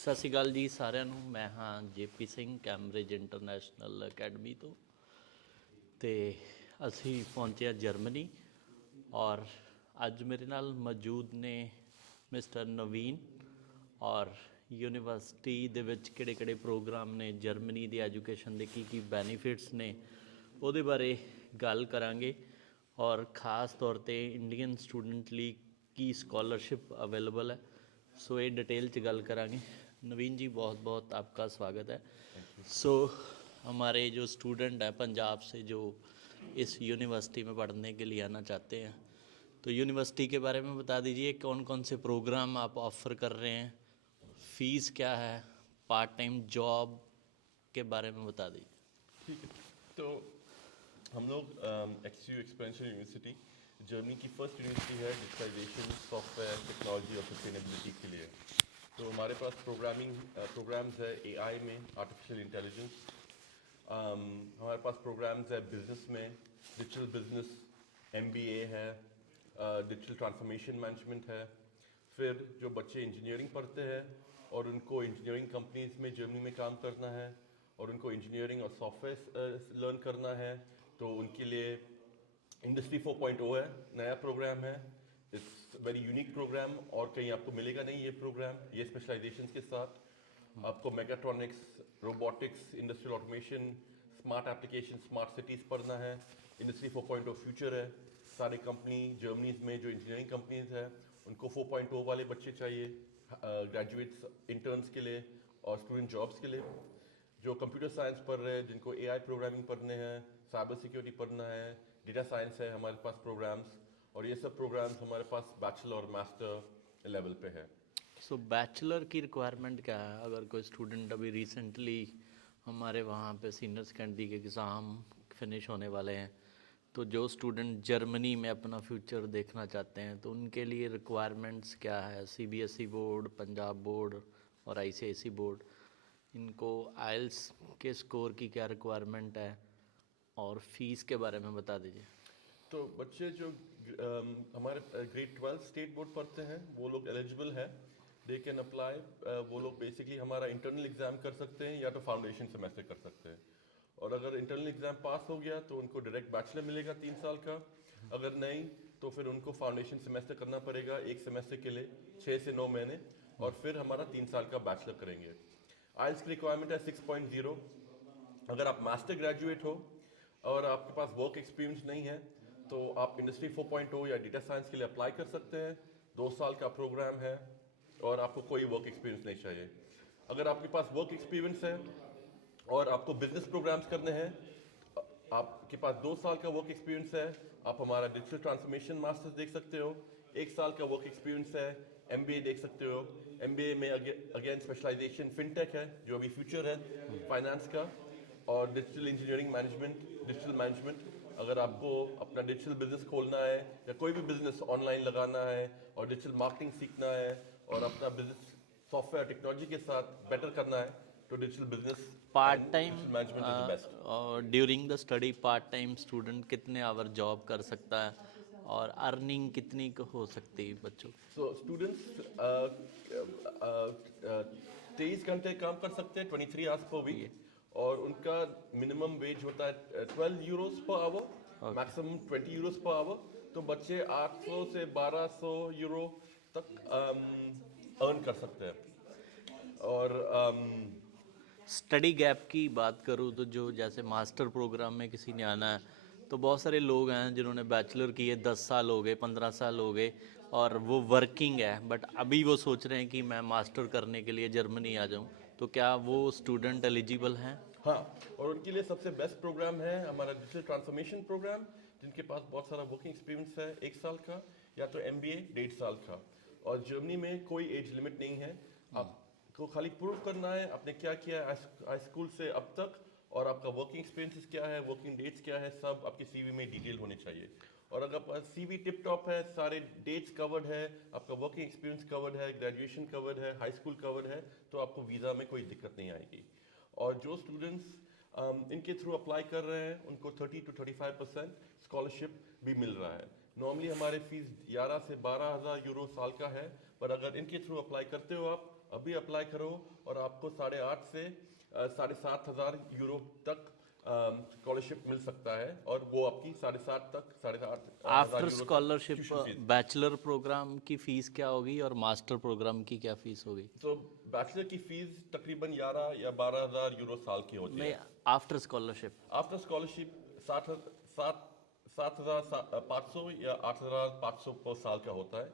ਸਤਿ ਸ਼੍ਰੀ ਅਕਾਲ ਜੀ ਸਾਰਿਆਂ ਨੂੰ। ਮੈਂ ਹਾਂ JP Singh, Cambridge international academy ਤੋਂ। ਅਤੇ ਅਸੀਂ ਪਹੁੰਚੇ ਜਰਮਨੀ ਔਰ ਅੱਜ ਮੇਰੇ ਨਾਲ ਮੌਜੂਦ ਨੇ ਮਿਸਟਰ ਨਵੀਨ। ਔਰ ਯੂਨੀਵਰਸਿਟੀ ਦੇ ਵਿੱਚ ਕਿਹੜੇ ਪ੍ਰੋਗਰਾਮ ਨੇ, ਜਰਮਨੀ ਦੀ ਐਜੂਕੇਸ਼ਨ ਦੇ ਕੀ ਬੈਨੀਫਿਟਸ ਨੇ, ਉਹਦੇ ਬਾਰੇ ਗੱਲ ਕਰਾਂਗੇ। ਔਰ ख़ास तौर ਤੇ ਇੰਡੀਅਨ ਸਟੂਡੈਂਟ ਲਈ ਕੀ स्कॉलरशिप अवेलेबल है, सो ये डिटेल च गल करांगे। नवीन जी बहुत बहुत आपका स्वागत है। सो हमारे जो स्टूडेंट हैं पंजाब से जो इस यूनिवर्सिटी में पढ़ने के लिए आना चाहते हैं, तो यूनिवर्सिटी के बारे में बता दीजिए, कौन कौन से प्रोग्राम आप ऑफ़र कर रहे हैं, फ़ीस क्या है, पार्ट टाइम जॉब के बारे में बता दीजिए। ठीक है। तो हम लोग एक्सयू एक्सपेंशन यूनिवर्सिटी जर्मनी की फर्स्ट यूनिवर्सिटी है डिजिटाइजेशन, सॉफ्टवेयर, टेक्नोलॉजी और सस्टेनेबिलिटी के लिए। तो हमारे पास प्रोग्राम्स है एआई में, आर्टिफिशियल इंटेलिजेंस। हमारे पास प्रोग्राम्स है बिजनेस में, डिजिटल बिजनेस, एमबीए है, डिजिटल ट्रांसफॉर्मेशन मैनेजमेंट है। फिर जो बच्चे इंजीनियरिंग पढ़ते हैं और उनको इंजीनियरिंग कंपनीज में जर्मनी में काम करना है और उनको इंजीनियरिंग और सॉफ्टवेयर लर्न करना है, तो उनके लिए इंडस्ट्री 4.0 है, नया प्रोग्राम है। इट्स वेरी यूनिक प्रोग्राम और कहीं आपको मिलेगा नहीं ये प्रोग्राम। ये स्पेशलाइजेशंस के साथ आपको mechatronics, robotics, industrial automation, smart application, smart cities पढ़ना है। इंडस्ट्री 4.0 फ्यूचर है। सारे कंपनी जर्मनीज में जो इंजीनियरिंग कंपनीज है उनको 4.0 वाले बच्चे चाहिए, ग्रेजुएट्स, इंटर्न्स के लिए और स्टूडेंट जॉब्स के लिए। जो कंप्यूटर साइंस पढ़ रहे हैं, जिनको एआई प्रोग्रामिंग पढ़ने हैं, साइबर सिक्योरिटी पढ़ना है, डेटा साइंस है, हमारे पास प्रोग्राम्स। और ये सब प्रोग्राम्स हमारे पास बैचलर और मास्टर लेवल पे है। सो बैचलर की रिक्वायरमेंट क्या है? अगर कोई स्टूडेंट अभी रिसेंटली हमारे वहाँ पे सीनियर सेकेंडरी के एग्ज़ाम फिनिश होने वाले हैं, तो जो स्टूडेंट जर्मनी में अपना फ्यूचर देखना चाहते हैं, तो उनके लिए रिक्वायरमेंट्स क्या है? सीबीएसई बोर्ड, पंजाब बोर्ड और आईसीएसई बोर्ड, इनको आइल्स के स्कोर की क्या रिक्वायरमेंट है और फीस के बारे में बता दीजिए। तो बच्चे जो हमारे ग्रेड 12 स्टेट बोर्ड पढ़ते हैं वो लोग एलिजिबल है, दे कैन अप्लाई। वो लोग बेसिकली हमारा इंटरनल एग्ज़ाम कर सकते हैं या तो फाउंडेशन सेमेस्टर कर सकते हैं। और अगर इंटरनल एग्ज़ाम पास हो गया तो उनको डायरेक्ट बैचलर मिलेगा 3 साल का। अगर नहीं तो फिर उनको फाउंडेशन सेमेस्टर करना पड़ेगा एक सेमेस्टर के लिए 6 से 9 महीने, और फिर हमारा 3 साल का बैचलर करेंगे। आइल्स की रिक्वायरमेंट है 6.0। अगर आप मास्टर ग्रेजुएट हो और आपके पास वर्क एक्सपीरियंस नहीं है तो आप इंडस्ट्री 4.0 या डेटा साइंस के लिए अप्लाई कर सकते हैं। 2 साल का प्रोग्राम है और आपको कोई वर्क एक्सपीरियंस नहीं चाहिए। अगर आपके पास वर्क एक्सपीरियंस है और आपको बिजनेस प्रोग्राम्स करने हैं, आपके पास 2 साल का वर्क एक्सपीरियंस है, आप हमारा डिजिटल ट्रांसफॉर्मेशन मास्टर्स देख सकते हो। 1 साल का वर्क एक्सपीरियंस है, एमबीए देख सकते हो। एमबीए में अगेन स्पेशलाइजेशन फिनटेक है जो अभी फ्यूचर है फाइनेंस का, और digital engineering management, digital management. अगर आपको अपना डिजिटल बिजनेस खोलना है या कोई भी बिजनेस ऑनलाइन लगाना है और डिजिटल मार्केटिंग सीखना है और अपना बिजनेस सॉफ्टवेयर टेक्नोलॉजी के साथ बेटर करना है, तो digital business part and time digital management is the best. During the study part time student कितने आवर जॉब कर सकता है और अर्निंग कितनी हो सकती है बच्चों? सो स्टूडेंट्स 23 घंटे काम कर सकते हैं, 23 आवर्स पर वीक। ये और उनका मिनिमम वेज होता है 12 Euros per hour, maximum 20 Euros per hour. तो बच्चे 800 से 1200 यूरो तक अर्न कर सकते हैं। और स्टडी गैप की बात करूँ तो जो जैसे मास्टर प्रोग्राम में किसी ने आना है, तो बहुत सारे लोग हैं जिन्होंने बैचलर किए, 10 साल हो गए, 15 साल हो गए और वो वर्किंग है, बट अभी वो सोच रहे हैं कि मैं मास्टर करने के लिए जर्मनी आ जाऊं, तो क्या वो स्टूडेंट एलिजिबल हैं? हाँ, और उनके लिए सबसे बेस्ट प्रोग्राम है हमारा डिजिटल ट्रांसफॉर्मेशन प्रोग्राम, जिनके पास बहुत सारा वर्किंग एक्सपीरियंस है 1 साल का, या तो एमबीए 1.5 साल का। और जर्मनी में कोई एज लिमिट नहीं है। आपको खाली प्रूव करना है आपने क्या किया है हाई स्कूल से अब तक, और आपका वर्किंग एक्सपीरियंस क्या है, वर्किंग डेट्स क्या है, सब आपके सीवी में डिटेल होने चाहिए। और अगर सीवी टिप टॉप है, सारे डेट्स कवर्ड है, आपका वर्किंग एक्सपीरियंस कवर्ड है, ग्रेजुएशन कवर्ड है, हाई स्कूल कवर्ड है, तो आपको वीज़ा में कोई दिक्कत नहीं आएगी। और जो स्टूडेंट्स इनके थ्रू अप्लाई कर रहे हैं उनको 30 to 35% स्कॉलरशिप भी मिल रहा है। नॉर्मली हमारे फीस 11 से 12 हज़ार यूरो साल का है, पर अगर इनके थ्रू अप्लाई करते हो आप अभी अप्लाई करो और आपको 8.5 से 7,500 यूरो तक स्कॉलरशिप मिल सकता है, और वो आपकी 7.5 तक 8,500 आफ्टर यूरो तक scholarship tuition fees. Bachelor program की फ़ीस क्या होगी और मास्टर प्रोग्राम की क्या फ़ीस होगी? तो बैचलर की फीस तकरीबन 11 या 12,000 यूरो साल की होती नहीं, है। After scholarship. आफ्टर स्कॉलरशिप 7,500 या 8,500 पर साल का होता है,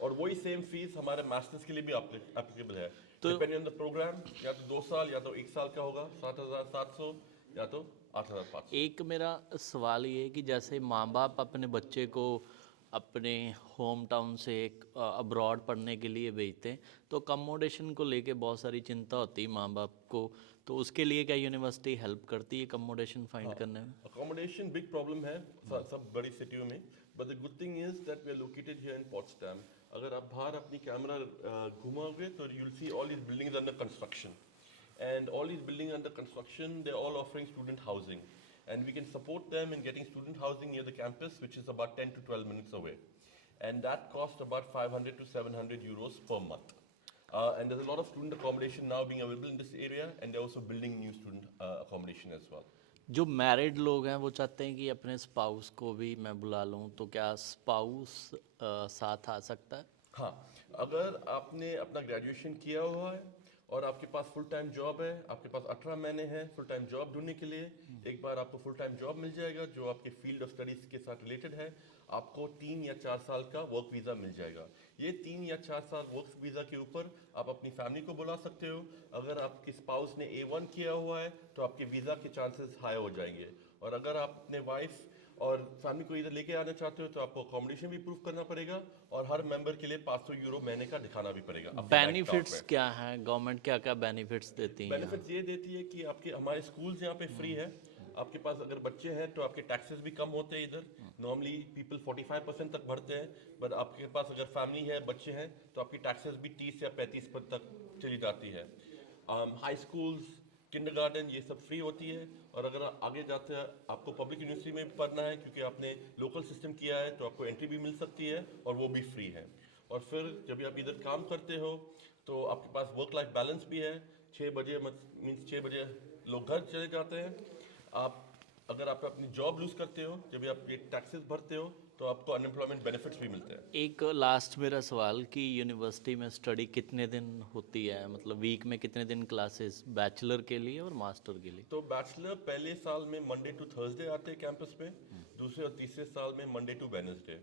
और वही सेम फीस हमारे मास्टर्स के लिए भी एप्लीकेबल है। तो डिपेंडिंग ऑन द प्रोग्राम, या तो 2 साल या तो 1 साल का होगा 7,700, या तो 8,500। एक मेरा सवाल ये है कि जैसे माँ बाप अपने बच्चे को अपने होम टाउन से अब्रॉड पढ़ने के लिए भेजते हैं, तो अकोमोडेशन को लेके बहुत सारी चिंता होती है माँ बाप को, तो उसके लिए क्या यूनिवर्सिटी हेल्प करती है अकोमोडेशन फाइंड करने में? अकोमोडेशन बिग प्रॉब्लम है सब बड़ी सिटियों में, but the good thing is that we are located here in Potsdam. अगर आप बाहर अपनी कैमरा घुमाओगे तो you will see all these buildings under construction, and all these buildings under construction, they're all offering student housing, and we can support them in getting student housing near the campus, which is about 10 to 12 minutes away, and that costs about 500 to 700 euros per month. And there's a lot of student accommodation now being available in this area, and they're also building new student accommodation as well. जो married लोग हैं वो चाहते हैं कि अपने spouse को भी मैं बुला लूँ, तो क्या स्पाउस साथ आ सकता है? हाँ, अगर आपने अपना ग्रेजुएशन किया हुआ है और आपके पास फुल टाइम जॉब है, आपके पास 18 महीने हैं फुल टाइम जॉब ढूंढने के लिए, एक बार आपको फुल टाइम जॉब मिल जाएगा जो आपके फील्ड ऑफ स्टडीज़ के साथ रिलेटेड है, आपको 3 या 4 साल का वर्क वीज़ा मिल जाएगा। ये 3 या 4 साल वर्क वीज़ा के ऊपर आप अपनी फैमिली को बुला सकते हो। अगर आपके स्पाउस ने A1 किया हुआ है तो आपके वीज़ा के चांसेस हाई हो जाएंगे, और अगर आप अपने वाइफ और फैमिली को इधर लेके आना चाहते हो तो आपको अकोमोडेशन भी प्रूव करना पड़ेगा, और हर मेंबर के लिए 500 यूरो महीने का दिखाना भी पड़ेगा अपने बैंक अकाउंट बेनिफिट्स में। क्या हैं? गवर्नमेंट क्या क्या बेनिफिट्स देती है यहाँ? बेनिफिट्स ये देती है कि आपके हमारे स्कूल्स यहाँ पे फ्री है। आपके पास अगर बच्चे हैं तो आपके टैक्सेस भी कम होते हैं इधर। नॉर्मली पीपल 45% तक भरते हैं, बट आपके पास अगर फैमिली है, बच्चे हैं, तो आपकी टैक्सेस भी 30 या 35% तक चली जाती है। हाई स्कूल्स, किंडरगार्टन, ये सब फ्री होती है। और अगर आप आगे जाते हैं, आपको पब्लिक यूनिवर्सिटी में पढ़ना है क्योंकि आपने लोकल सिस्टम किया है, तो आपको एंट्री भी मिल सकती है और वो भी फ्री है। और फिर जब आप इधर काम करते हो तो आपके पास वर्क लाइफ बैलेंस भी है। 6 बजे मीन्स 6 बजे लोग घर चले जाते हैं। आप अगर आप अपनी जॉब लूज करते हो, जब आप ये टैक्सेस भरते हो, तो आपको अनएम्प्लॉयमेंट बेनिफिट्स भी मिलते हैं। एक लास्ट मेरा सवाल कि यूनिवर्सिटी में स्टडी कितने दिन होती है, मतलब वीक में कितने दिन क्लासेस बैचलर के लिए और मास्टर के लिए? तो बैचलर पहले साल में मंडे टू थर्सडे आते हैं कैंपस में, दूसरे और तीसरे साल में मंडे टू वेडनेसडे।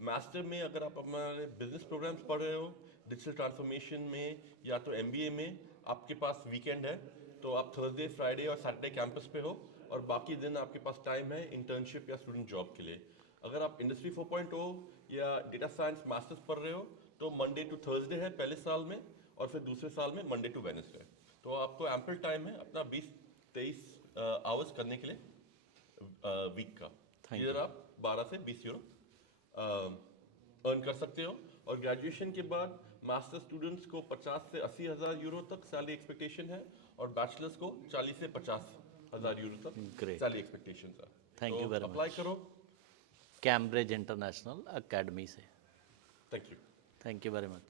मास्टर में अगर आप हमारे बिजनेस प्रोग्राम्स पढ़ रहे हो, डिजिटल ट्रांसफॉर्मेशन में या तो एमबीए में, आपके पास वीकेंड है, तो आप थर्सडे, फ्राइडे और सैटरडे कैंपस पे हो, और बाकी दिन आपके पास टाइम है इंटर्नशिप या स्टूडेंट जॉब के लिए। अगर आप इंडस्ट्री 4.0 या डेटा साइंस मास्टर्स पढ़ रहे हो तो मंडे टू थर्सडे है पहले साल में, और फिर दूसरे साल में मंडे टू वेडनेसडे। तो आपको एम्पल टाइम है अपना 20-23 आवर्स करने के लिए वीक का, Thank इधर आप 12 से 20 यूरो अर्न कर सकते हो। और ग्रेजुएशन के बाद मास्टर स्टूडेंट्स को 50 से 80 हज़ार यूरो तक सैलरी एक्सपेक्टेशन है, और बैचलर्स को 40 से 50 हज़ार यूरो तक Great. सैलरी एक्सपेक्टेशन है। Thank you very apply much. करो। कैम्ब्रिज इंटरनेशनल अकेडमी से। Thank you. Thank you very much.